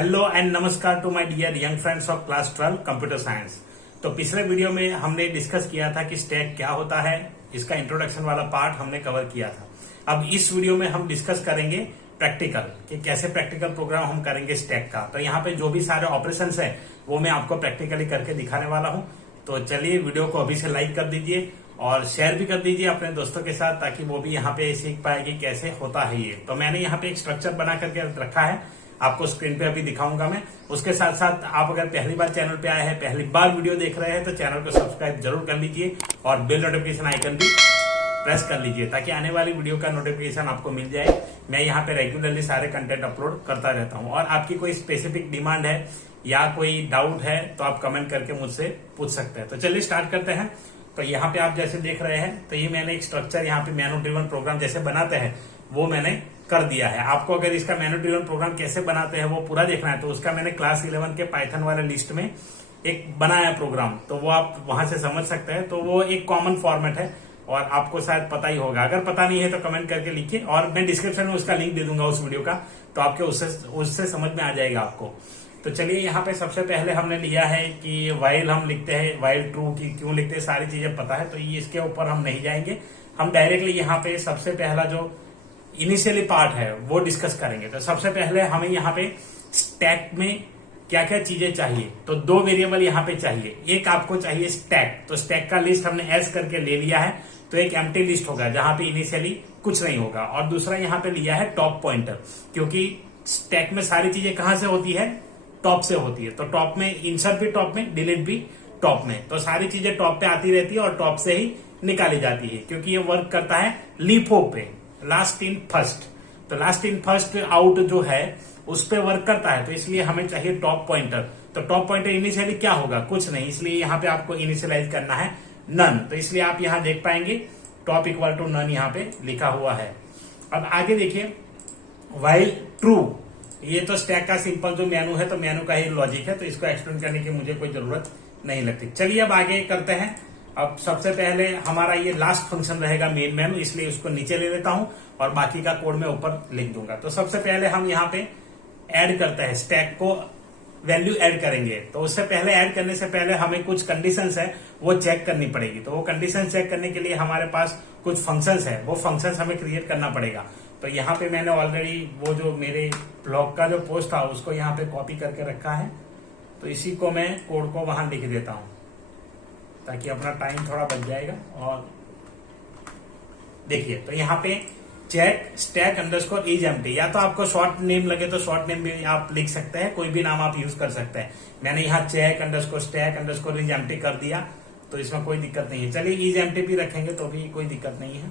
Hello and namaskar to my dear young friends of class 12 computer science. तो पिछले video में हमने डिस्कस किया था कि स्टैक क्या होता है। इसका इंट्रोडक्शन वाला पार्ट हमने कवर किया था। अब इस वीडियो में हम डिस्कस करेंगे प्रैक्टिकल कि कैसे प्रैक्टिकल प्रोग्राम हम करेंगे स्टैक का। तो यहाँ पे जो भी सारे ऑपरेशंस है वो मैं आपको प्रैक्टिकली करके दिखाने वाला हूँ। तो चलिए वीडियो को अभी से लाइक कर दीजिए और शेयर भी कर दीजिए अपने दोस्तों के साथ, ताकि वो भी यहाँ पे सीख पाए कि कैसे होता है ये। तो मैंने यहाँ पे एक स्ट्रक्चर बना करके रखा है, आपको स्क्रीन पे अभी दिखाऊंगा मैं। उसके साथ साथ आप अगर पहली बार चैनल पे आए हैं, पहली बार वीडियो देख रहे हैं, तो चैनल को सब्सक्राइब जरूर कर लीजिए और बेल नोटिफिकेशन आइकन भी प्रेस कर लीजिए, ताकि आने वाली वीडियो का नोटिफिकेशन आपको मिल जाए। मैं यहाँ पे रेगुलरली सारे कंटेंट अपलोड करता रहता हूँ। और आपकी कोई स्पेसिफिक डिमांड है या कोई डाउट है तो आप कमेंट करके मुझसे पूछ सकते हैं। तो चलिए स्टार्ट करते हैं। तो यहाँ पे आप जैसे देख रहे हैं, तो ये मैंने एक स्ट्रक्चर यहाँ पे मैन्यू ड्रिवन प्रोग्राम जैसे बनाते हैं वो मैंने कर दिया है। आपको अगर इसका मैन्यू ड्रिवन प्रोग्राम कैसे बनाते हैं वो पूरा देखना है तो उसका मैंने क्लास 11 के पाइथन वाले लिस्ट में एक बनाया प्रोग्राम, तो वो आप वहां से समझ सकते हैं। तो वो एक कॉमन फॉर्मेट है और आपको शायद पता ही होगा। अगर पता नहीं है तो कमेंट करके लिखिए और मैं डिस्क्रिप्शन में उसका लिंक दे दूंगा उस वीडियो का, तो आपके उससे समझ में आ जाएगा आपको। तो चलिए यहाँ पे सबसे पहले हमने लिया है कि वाइल हम लिखते हैं, वाइल ट्रू की क्यों लिखते हैं सारी चीजें पता है, तो ये इसके ऊपर हम नहीं जाएंगे। हम डायरेक्टली यहाँ पे सबसे पहला जो इनिशियली पार्ट है वो डिस्कस करेंगे। तो सबसे पहले हमें यहाँ पे स्टैक में क्या क्या चीजें चाहिए, तो दो वेरिएबल यहाँ पे चाहिए। एक आपको चाहिए स्टैक, तो स्टैक का लिस्ट हमने एस करके ले लिया है, तो एक एम्प्टी लिस्ट होगा जहां पे इनिशियली कुछ नहीं होगा। और दूसरा यहाँ पे लिया है टॉप पॉइंटर, क्योंकि स्टैक में सारी चीजें कहां से होती है, टॉप से होती है। तो टॉप में इंसर्ट भी टॉप में, डिलीट भी टॉप में, तो सारी चीजें टॉप पे आती रहती है और टॉप से ही निकाली जाती है, क्योंकि ये वर्क करता है लीफो पे, लास्ट इन फर्स्ट। तो लास्ट इन फर्स्ट आउट जो है उस पे वर्क करता है, तो इसलिए हमें चाहिए टॉप पॉइंटर। तो टॉप पॉइंटर इनिशियली क्या होगा, कुछ नहीं, इसलिए यहाँ पे आपको इनिशियलाइज करना है नन। तो इसलिए आप यहाँ देख पाएंगे टॉप इक्वल टू नन यहाँ पे लिखा हुआ है। अब आगे देखिए वाइल ट्रू, ये तो स्टैक का सिंपल जो मेनू है, तो मेनू का ही लॉजिक है, तो इसको एक्सप्लेन करने की मुझे कोई जरूरत नहीं लगती। चलिए अब आगे करते हैं। अब सबसे पहले हमारा ये लास्ट फंक्शन रहेगा मेन मेनू, इसलिए उसको नीचे ले लेता हूं और बाकी का कोड मैं ऊपर लिख दूंगा। तो सबसे पहले हम यहाँ पे ऐड करते हैं, स्टैक को वैल्यू ऐड करेंगे। तो उससे पहले ऐड करने से पहले हमें कुछ कंडीशंस है वो चेक करनी पड़ेगी। तो वो कंडीशन चेक करने के लिए हमारे पास कुछ फंक्शंस है, वो फंक्शंस हमें क्रिएट करना पड़ेगा। तो यहाँ पे मैंने ऑलरेडी वो जो मेरे ब्लॉग का जो पोस्ट था उसको यहाँ पे कॉपी करके रखा है, तो इसी को मैं कोड को वहां लिख देता हूं ताकि अपना टाइम थोड़ा बच जाएगा। और देखिए तो यहाँ पे check stack underscore is empty, या तो आपको शॉर्ट नेम लगे तो शॉर्ट नेम भी आप लिख सकते हैं, कोई भी नाम आप यूज कर सकते हैं। मैंने यहाँ check underscore stack underscore is empty कर दिया, तो इसमें कोई दिक्कत नहीं है। चलिए इज एम्प्टी भी रखेंगे तो भी कोई दिक्कत नहीं है।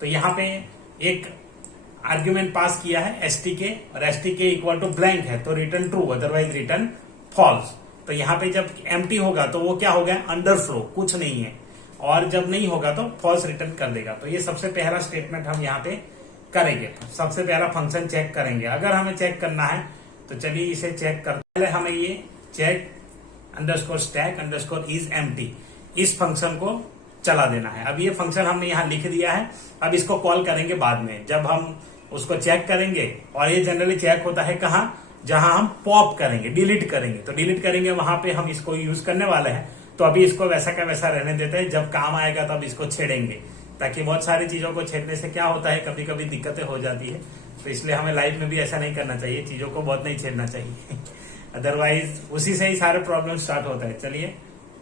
तो यहाँ पे एक आर्ग्यूमेंट पास किया है stk, और stk इक्वल टू ब्लैंक है तो return true, otherwise return false. तो यहाँ पे जब एम्प्टी होगा तो वो क्या हो गया, अंडरफ्लो, कुछ नहीं है, और जब नहीं होगा तो फॉल्स रिटर्न कर देगा। तो ये सबसे पहला स्टेटमेंट हम यहाँ पे करेंगे। सबसे पहला फंक्शन चेक करेंगे। अगर हमें चेक करना है तो चलिए इसे चेक कर, पहले हमें ये check underscore stack underscore is empty इस फंक्शन को चला देना है। अब ये फंक्शन हमने यहाँ लिख दिया है, अब इसको कॉल करेंगे बाद में जब हम उसको चेक करेंगे। और ये जनरली चेक होता है कहाँ, जहां हम पॉप करेंगे, डिलीट करेंगे। तो डिलीट करेंगे वहां पे हम इसको यूज करने वाले हैं, तो अभी इसको वैसा का वैसा रहने देते हैं। जब काम आएगा तब इसको छेड़ेंगे, ताकि बहुत सारी चीजों को छेड़ने से क्या होता है, कभी कभी दिक्कतें हो जाती है। तो इसलिए हमें लाइफ में भी ऐसा नहीं करना चाहिए, चीजों को बहुत नहीं छेड़ना चाहिए अदरवाइज उसी से ही सारे प्रॉब्लम स्टार्ट होता है। चलिए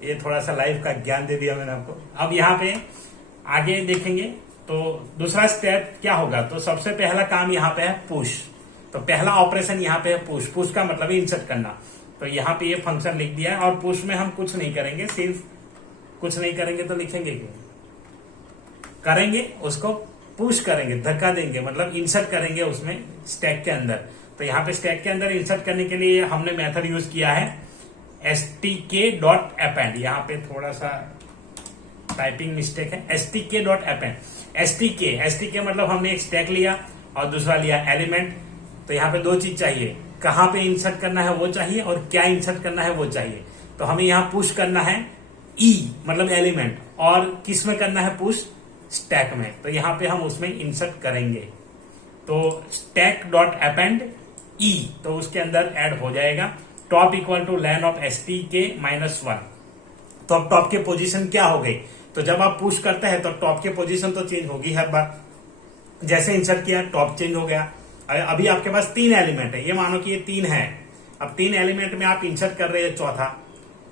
ये थोड़ा सा लाइफ का ज्ञान दे दिया मैंने आपको। अब यहाँ पे आगे देखेंगे तो दूसरा स्टेप क्या होगा, तो सबसे पहला काम यहाँ पे है पुश। तो पहला ऑपरेशन यहाँ पे है पुश। पुश का मतलब है इंसर्ट करना। तो यहाँ पे ये फंक्शन लिख दिया है, और पुश में हम कुछ नहीं करेंगे, सिर्फ कुछ नहीं करेंगे तो लिखेंगे क्यों, करेंगे उसको पुश करेंगे, धक्का देंगे, मतलब इंसर्ट करेंगे उसमें स्टैक के अंदर। तो यहाँ पे स्टैक के अंदर इंसर्ट करने के लिए हमने मेथड यूज किया है stk.append। यहाँ पे थोड़ा सा टाइपिंग मिस्टेक है, stk.append। stk मतलब हमने एक स्टैक लिया और दूसरा लिया एलिमेंट। तो यहाँ पे दो चीज चाहिए, कहाँ पे इंसर्ट करना है वो चाहिए और क्या इंसर्ट करना है वो चाहिए। तो हमें यहाँ पुश करना है ई मतलब एलिमेंट, और किस में करना है पुश, स्टैक में। तो यहाँ पे हम उसमें इंसर्ट करेंगे। तो stack.append ई, तो उसके अंदर ऐड हो जाएगा top equal two lane of S T के -1। तो अब टॉप की पोजीशन क्या हो गई, तो जब आप पुश करते हैं तो टॉप की पोजीशन तो चेंज होगी हर बार। जैसे इंसर्ट किया टॉप चेंज हो गया। अभी आपके पास 3 एलिमेंट है, ये मानो कि ये 3 है। अब 3 एलिमेंट में आप इंसर्ट कर रहे हैं चौथा,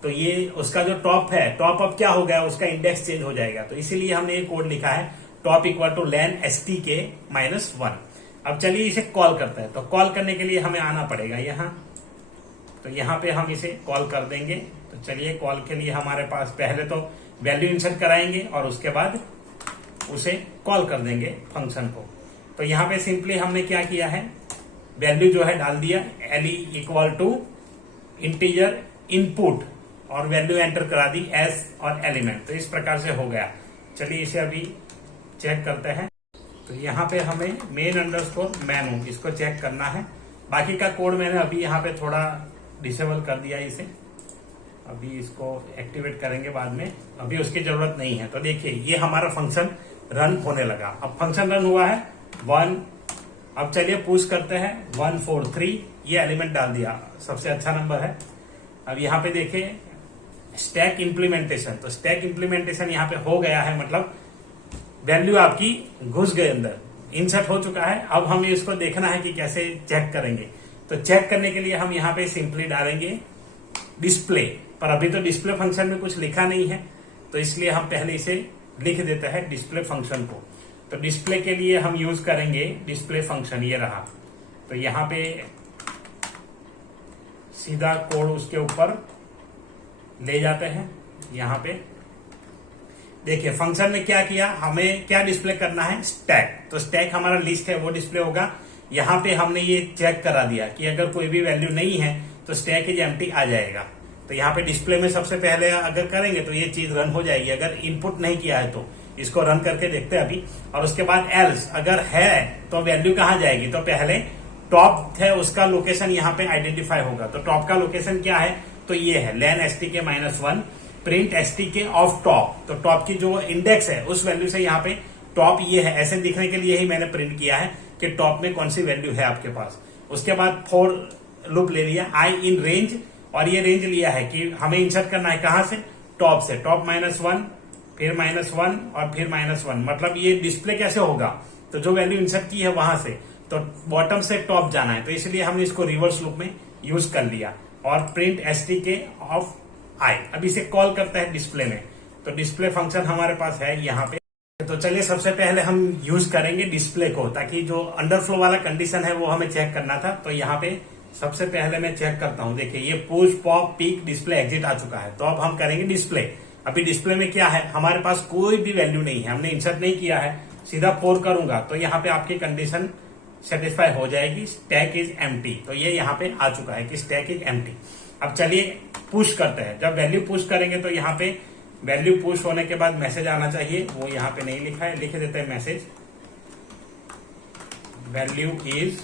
तो ये उसका जो टॉप है, टॉप अब क्या हो गया, उसका इंडेक्स चेंज हो जाएगा। तो इसीलिए हमने ये कोड लिखा है top equal two lane S T के -1। अब चलिए इसे कॉल करते हैं। तो कॉल करने के लिए हमें आना पड़ेगा यहाँ, तो यहाँ पे हम इसे कॉल कर देंगे। तो चलिए कॉल के लिए हमारे पास पहले तो वैल्यू इंसर्ट कराएंगे और उसके बाद उसे कॉल कर देंगे फंक्शन को। तो यहाँ पे सिंपली हमने क्या किया है, वैल्यू जो है डाल दिया L equal to integer input और वैल्यू एंटर करा दी एस और एलिमेंट। तो इस प्रकार से हो गया। चलिए इसे अभी चेक करते हैं। तो यहाँ पे हमें मेन अंडरस्कोर मैनू इसको चेक करना है। बाकी का कोड मैंने अभी यहाँ पे थोड़ा डिसेबल कर दिया इसे, अभी इसको एक्टिवेट करेंगे बाद में, अभी उसकी जरूरत नहीं है। तो देखिए ये हमारा फंक्शन रन होने लगा। अब फंक्शन रन हुआ है 1। अब चलिए पुश करते हैं 1 4 3, ये एलिमेंट डाल दिया, सबसे अच्छा नंबर है। अब यहाँ पे देखिए स्टैक इंप्लीमेंटेशन, तो स्टैक इंप्लीमेंटेशन यहाँ पे हो गया है, मतलब वैल्यू आपकी घुस गई अंदर, इंसर्ट हो चुका है। अब हमें इसको देखना है कि कैसे चेक करेंगे। तो चेक करने के लिए हम यहाँ पे सिंपली डालेंगे डिस्प्ले, पर अभी तो डिस्प्ले फंक्शन में कुछ लिखा नहीं है, तो इसलिए हम पहले इसे लिख देते हैं डिस्प्ले फंक्शन को। तो डिस्प्ले के लिए हम यूज करेंगे डिस्प्ले फंक्शन, ये रहा। तो यहाँ पे सीधा कोड उसके ऊपर ले जाते हैं। यहाँ पे देखिए फंक्शन ने क्या किया, हमें क्या डिस्प्ले करना है, स्टैक। तो स्टैक हमारा लिस्ट है वो डिस्प्ले होगा। यहाँ पे हमने ये चेक करा दिया कि अगर कोई भी वैल्यू नहीं है तो स्टैक इज एम्प्टी आ जाएगा। तो यहाँ पे डिस्प्ले में सबसे पहले अगर करेंगे तो ये चीज रन हो जाएगी। अगर इनपुट नहीं किया है तो इसको रन करके देखते हैं अभी। और उसके बाद एल्स अगर है तो वैल्यू कहाँ जाएगी, तो पहले टॉप है उसका लोकेशन यहाँ पे आइडेंटिफाई होगा। तो टॉप का लोकेशन क्या है, तो ये है लेन एस टी के -1 प्रिंट एस टी के ऑफ टॉप। तो टॉप की जो इंडेक्स है उस वैल्यू से यहाँ पे टॉप ये है, ऐसे दिखने के लिए ही मैंने प्रिंट किया है कि टॉप में कौन सी वैल्यू है आपके पास। उसके बाद फॉर लूप ले लिया आई इन रेंज, और ये रेंज लिया है कि हमें इंसर्ट करना है कहां से, टॉप से। टॉप -1 फिर -1 और फिर -1, मतलब ये डिस्प्ले कैसे होगा, तो जो वैल्यू इंसर्ट की है वहां से, तो बॉटम से टॉप जाना है। तो इसलिए हमने इसको रिवर्स लूप में यूज कर लिया। और प्रिंट एस टी के ऑफ आई, अब इसे कॉल करता है डिस्प्ले में। तो डिस्प्ले फंक्शन हमारे पास है यहाँ पे। तो चलिए सबसे पहले हम यूज करेंगे डिस्प्ले को, ताकि जो अंडरफ्लो वाला कंडीशन है वो हमें चेक करना था। तो यहाँ पे सबसे पहले मैं चेक करता हूं। देखिए ये push pop peek display exit आ चुका है। तो अब हम करेंगे डिस्प्ले। अभी डिस्प्ले में क्या है, हमारे पास कोई भी वैल्यू नहीं है, हमने इंसर्ट नहीं किया है। सीधा 4 करूंगा तो यहाँ पे आपकी कंडीशन सेटिस्फाई हो जाएगी, स्टैक इज एम्प्टी। तो ये यहाँ पे आ चुका है कि स्टैक इज एम्प्टी। अब चलिए पुश करते हैं। जब वैल्यू पुश करेंगे तो यहाँ पे वैल्यू पुश होने के बाद मैसेज आना चाहिए, वो यहाँ पे नहीं लिखा है, लिख देते हैं मैसेज वैल्यू इज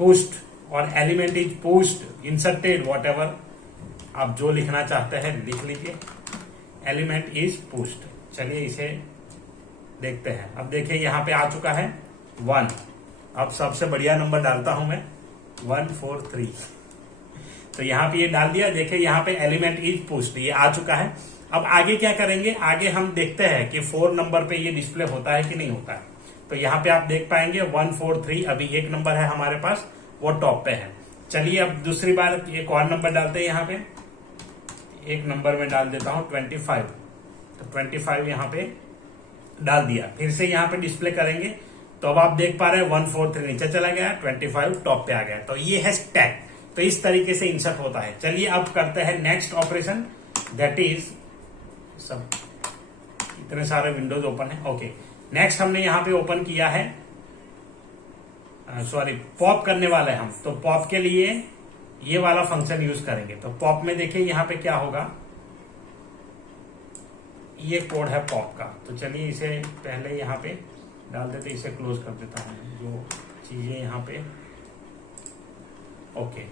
पुश्ड और element is pushed inserted, what ever आप जो लिखना चाहते हैं लिख लीजिए, एलिमेंट इज पुश्ड। चलिए इसे देखते हैं। अब देखिए यहाँ पे आ चुका है 1। अब सबसे बढ़िया नंबर डालता हूं मैं 1 4 3। तो यहाँ पे ये डाल दिया। देखिए यहाँ पे एलिमेंट इज पुश्ड, ये आ चुका है। अब आगे क्या करेंगे, आगे हम देखते हैं कि 4 नंबर पे ये डिस्प्ले होता है कि नहीं होता है। तो यहाँ पे आप देख पाएंगे 1 4 3, अभी एक नंबर है हमारे पास, वो टॉप पे है। चलिए अब दूसरी बार एक और नंबर डालते हैं। यहाँ पे एक नंबर में डाल देता हूं 25। तो 25 यहाँ पे डाल दिया। फिर से यहाँ पे डिस्प्ले करेंगे तो अब आप देख पा रहे हैं 1 4 3 नीचे चला गया, 25 टॉप पे आ गया। तो ये है स्टैक। तो इस तरीके से इंसर्ट होता है। चलिए अब करते हैं नेक्स्ट ऑपरेशन, दैट इज सब इतने सारे विंडोज ओपन है। ओके, नेक्स्ट हमने यहाँ पे ओपन किया है, सॉरी पॉप करने वाले हम। तो पॉप के लिए ये वाला फंक्शन यूज करेंगे। तो पॉप में देखिए यहाँ पे क्या होगा, ये कोड है पॉप का। तो चलिए इसे पहले यहाँ पे डाल देते, इसे क्लोज कर देता हूँ जो चीजें यहाँ पे। ओके,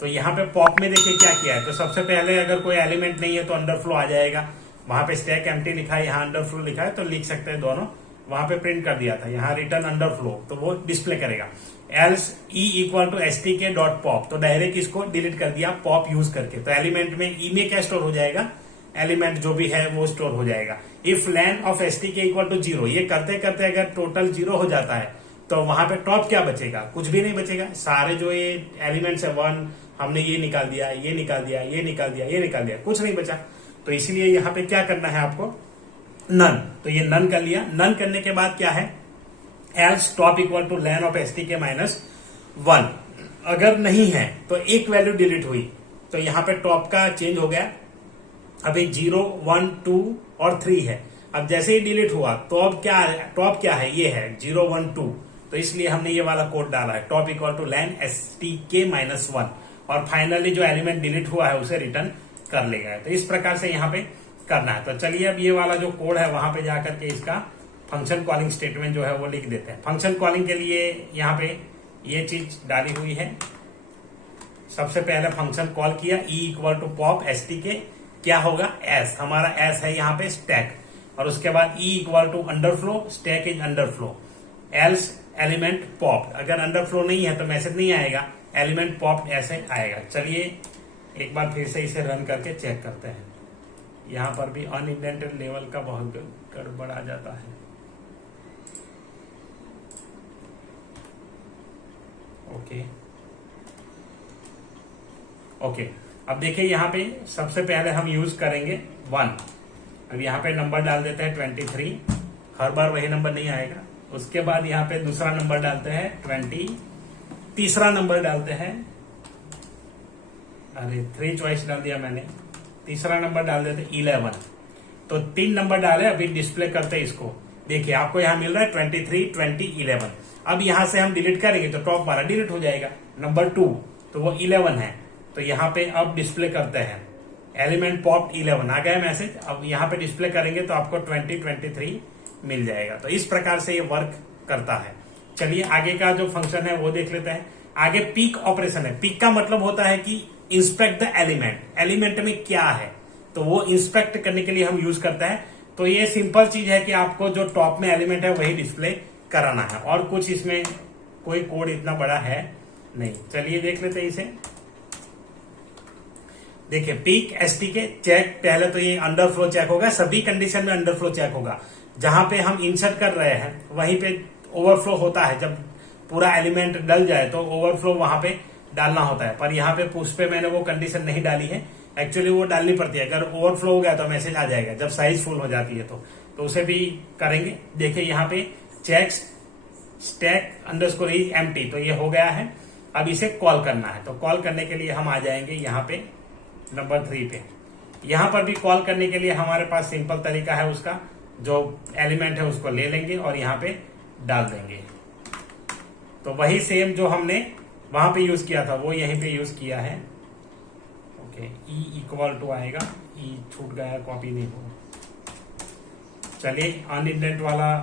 तो यहाँ पे पॉप में देखिए क्या किया है। तो सबसे पहले अगर कोई एलिमेंट नहीं है तो अंडरफ्लो आ जाएगा। वहां पे स्टैक एम्प्टी लिखा है, यहाँ अंडरफ्लो लिखा है, तो लिख सकते हैं दोनों। वहां पे प्रिंट कर दिया था, यहाँ रिटर्न अंडरफ्लो, तो वो डिस्प्ले करेगा। Else E equal to stk dot pop, तो डायरेक्ट इसको डिलीट कर दिया पॉप यूज करके। तो एलिमेंट में ई में क्या स्टोर हो जाएगा, एलिमेंट जो भी है वो स्टोर हो जाएगा। If len of stk equal to 0, ये करते करते अगर टोटल 0 हो जाता है तो वहां पे टॉप क्या बचेगा, कुछ भी नहीं बचेगा। सारे जो ये एलिमेंट्स है 1 हमने ये निकाल दिया, ये निकाल दिया, ये निकाल दिया, ये निकाल दिया, कुछ नहीं बचा। तो इसलिए यहाँ पे क्या करना है आपको, नन। तो ये नन कर लिया। नन करने के बाद क्या है, else top equal two lane of stk minus 1। अगर नहीं है तो एक वैल्यू डिलीट हुई, तो यहाँ पे टॉप का चेंज हो गया। अभी 0, 1, 2 और 3 है। अब जैसे ही डिलीट हुआ तो अब क्या, टॉप क्या है, ये है 0, 1, 2। तो इसलिए हमने ये वाला कोड डाला है, top equal two lane stk minus 1, और फाइनली जो एलिमेंट डिलीट हुआ है उसे रिटर्न कर लेगा। तो इस प्रकार से यहाँ पे करना है। तो चलिए अब ये वाला जो कोड है वहां पे जाकर के इसका फंक्शन कॉलिंग स्टेटमेंट जो है वो लिख देते हैं। फंक्शन कॉलिंग के लिए यहाँ पे ये चीज डाली हुई है। सबसे पहले फंक्शन कॉल किया, E equal to pop stk, क्या होगा एस, हमारा एस है यहाँ पे स्टैक, और उसके बाद E equal to underflow, stack is underflow, else element pop. अगर अंडरफ्लो नहीं है तो मैसेज नहीं आएगा, एलिमेंट पॉप ऐसे आएगा। चलिए एक बार फिर से इसे रन करके चेक करते हैं। यहाँ पर भी अनइंडेंटेड लेवल का बहुत गड़बड़ आ जाता है। ओके, अब देखिए यहाँ पे सबसे पहले हम यूज करेंगे 1। अब यहाँ पे नंबर डाल देते हैं 23, हर बार वही नंबर नहीं आएगा। उसके बाद यहाँ पे दूसरा नंबर डालते हैं 20, तीसरा नंबर डालते हैं, अरे 3 चॉइस डाल दिया मैंने, तीसरा नंबर डाल देते 11। तो 3 नंबर डाले, अभी डिस्प्ले करते हैं इसको। देखिए आपको यहाँ मिल रहा है 23, 20, 11। अब यहाँ से हम डिलीट करेंगे तो टॉप वाला डिलीट हो जाएगा, नंबर 2, तो वो 11 है। तो यहाँ पे अब डिस्प्ले करते हैं, एलिमेंट पॉप 11 आ गया मैसेज। अब यहाँ पे डिस्प्ले करेंगे तो आपको 20, 23 मिल जाएगा। तो इस प्रकार से ये वर्क करता है। चलिए आगे का जो फंक्शन है वो देख लेते हैं। आगे पीक ऑपरेशन है। पीक का मतलब होता है कि इंस्पेक्ट द एलिमेंट, एलिमेंट में क्या है, तो वो इंस्पेक्ट करने के लिए हम यूज करते हैं। तो ये सिंपल चीज है कि आपको जो टॉप में एलिमेंट है वही डिस्प्ले कराना है, और कुछ इसमें कोई कोड इतना बड़ा है नहीं। चलिए देख लेते हैं इसे। देखिए पीक stk चेक, पहले तो ये अंडरफ्लो चेक होगा, सभी कंडीशन में अंडरफ्लो चेक होगा। जहां पे हम इंसर्ट कर रहे हैं वहीं पे ओवरफ्लो होता है, जब पूरा एलिमेंट डल जाए तो ओवरफ्लो वहां पे डालना होता है। पर यहाँ पे पुश पे मैंने वो कंडीशन नहीं डाली है, एक्चुअली वो डालनी पड़ती है। अगर ओवरफ्लो हो गया तो मैसेज आ जाएगा जब साइज फुल हो जाती है, तो उसे भी करेंगे। देखिए यहाँ पे check stack underscore is empty, तो ये हो गया है। अब इसे कॉल करना है, तो कॉल करने के लिए हम आ जाएंगे यहाँ पे नंबर 3 पे। यहां पर भी कॉल करने के लिए हमारे पास सिंपल तरीका है, उसका जो एलिमेंट है उसको ले लेंगे और यहाँ पे डाल देंगे। तो वही सेम जो हमने वहां पे यूज किया था वो यहीं पे यूज किया है। ओके, ई इक्वल टू आएगा, ई छूट गया, कॉपी नहीं हो। चलिए अनइंडेंट वाला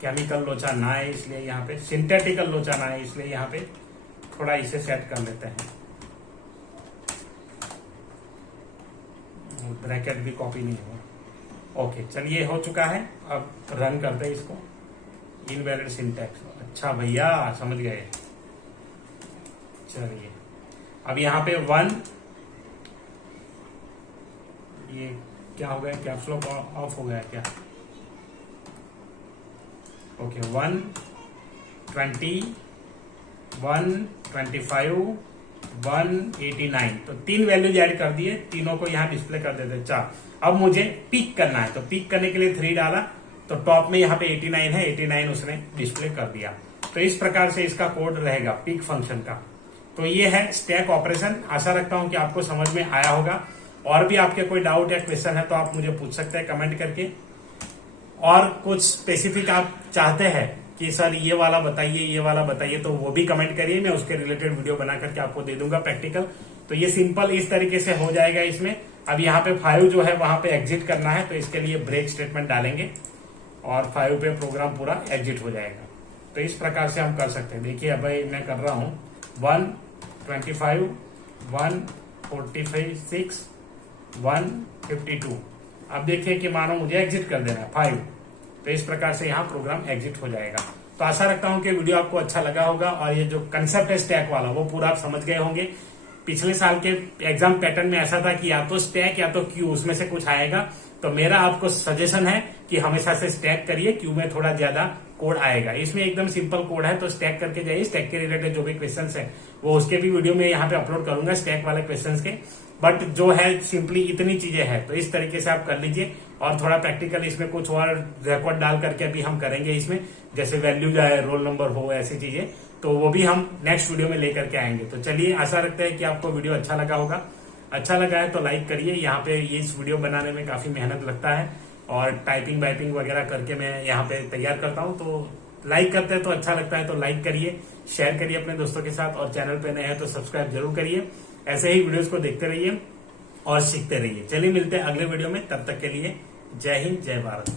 केमिकल लोचा ना है, इसलिए यहाँ पे सिंथेटिकल लोचा ना है, इसलिए यहाँ पे थोड़ा इसे सेट कर लेते हैं। ब्रैकेट भी कॉपी नहीं हुआ। ओके चलिए हो चुका है। अब रन करते हैं इसको। इनवैलिड सिंटैक्स, अच्छा भैया समझ गए। चलिए अब यहाँ पे 1, ये क्या हो गया, कैप्स लॉक ऑफ हो गया क्या? ओके 1, 20, 1, 25, 189, तो 3 वैल्यूज ऐड कर दिए, तीनों को यहाँ डिस्प्ले कर देते 4। अब मुझे पिक करना है, तो पिक करने के लिए 3 डाला, तो टॉप में यहाँ पे 89 है, 89 उसने डिस्प्ले कर दिया। तो इस प्रकार से इसका कोड रहेगा पिक फंक्शन का। तो ये है स्टैक ऑपरेशन। आशा रखता हूं कि आपको समझ में आया होगा। और भी आपके कोई डाउट या क्वेश्चन है तो आप मुझे पूछ सकते हैं कमेंट करके। और कुछ स्पेसिफिक आप चाहते हैं कि सर ये वाला बताइए, ये वाला बताइए, तो वो भी कमेंट करिए, मैं उसके रिलेटेड वीडियो बना करके आपको दे दूंगा प्रैक्टिकल। तो ये सिंपल इस तरीके से हो जाएगा इसमें। अब यहाँ पे 5 जो है वहां पे एग्जिट करना है, तो इसके लिए ब्रेक स्टेटमेंट डालेंगे और 5 पे प्रोग्राम पूरा एग्जिट हो जाएगा। तो इस प्रकार से हम कर सकते हैं। देखिए अब मैं कर रहा हूं 125, 146, 152। अब देखिए कि मानो मुझे एग्जिट कर देना है 5, तो इस प्रकार से यहाँ प्रोग्राम एग्जिट हो जाएगा। तो आशा रखता हूँ कि वीडियो आपको अच्छा लगा होगा और ये जो कंसेप्ट है स्टैक वाला वो पूरा आप समझ गए होंगे। पिछले साल के एग्जाम पैटर्न में ऐसा था कि या तो स्टैक या तो क्यू, उसमें से कुछ आएगा। तो मेरा आपको सजेशन है कि हमेशा से स्टैक करिए, क्यू में थोड़ा ज्यादा कोड आएगा। इसमें एकदम सिंपल कोड है, तो स्टैक करके जाइए। स्टैक के रिलेटेड जो भी क्वेश्चंस है वो उसके भी वीडियो में यहाँ पे अपलोड करूंगा, स्टैक वाले क्वेश्चंस के। बट जो है सिंपली इतनी चीजें हैं, तो इस तरीके से आप कर लीजिए। और थोड़ा प्रैक्टिकल इसमें कुछ और रिकॉर्ड डाल करके अभी हम करेंगे इसमें, जैसे वैल्यू जाए, रोल नंबर हो, ऐसी चीजें, तो वो भी हम नेक्स्ट वीडियो में लेकर के आएंगे। तो चलिए, आशा रखते हैं कि आपको वीडियो अच्छा लगा होगा। अच्छा लगा है तो लाइक करिए। यहाँ पे इस वीडियो बनाने में काफी मेहनत लगता है और टाइपिंग वाइपिंग वगैरह करके मैं यहाँ पे तैयार करता हूँ। तो लाइक करते हैं तो अच्छा लगता है, तो लाइक करिए, शेयर करिए अपने दोस्तों के साथ, और चैनल पे नए हैं तो सब्सक्राइब जरूर करिए। ऐसे ही वीडियोस को देखते रहिए और सीखते रहिए। चलिए, मिलते हैं अगले वीडियो में, तब तक के लिए जय हिंद, जय भारत।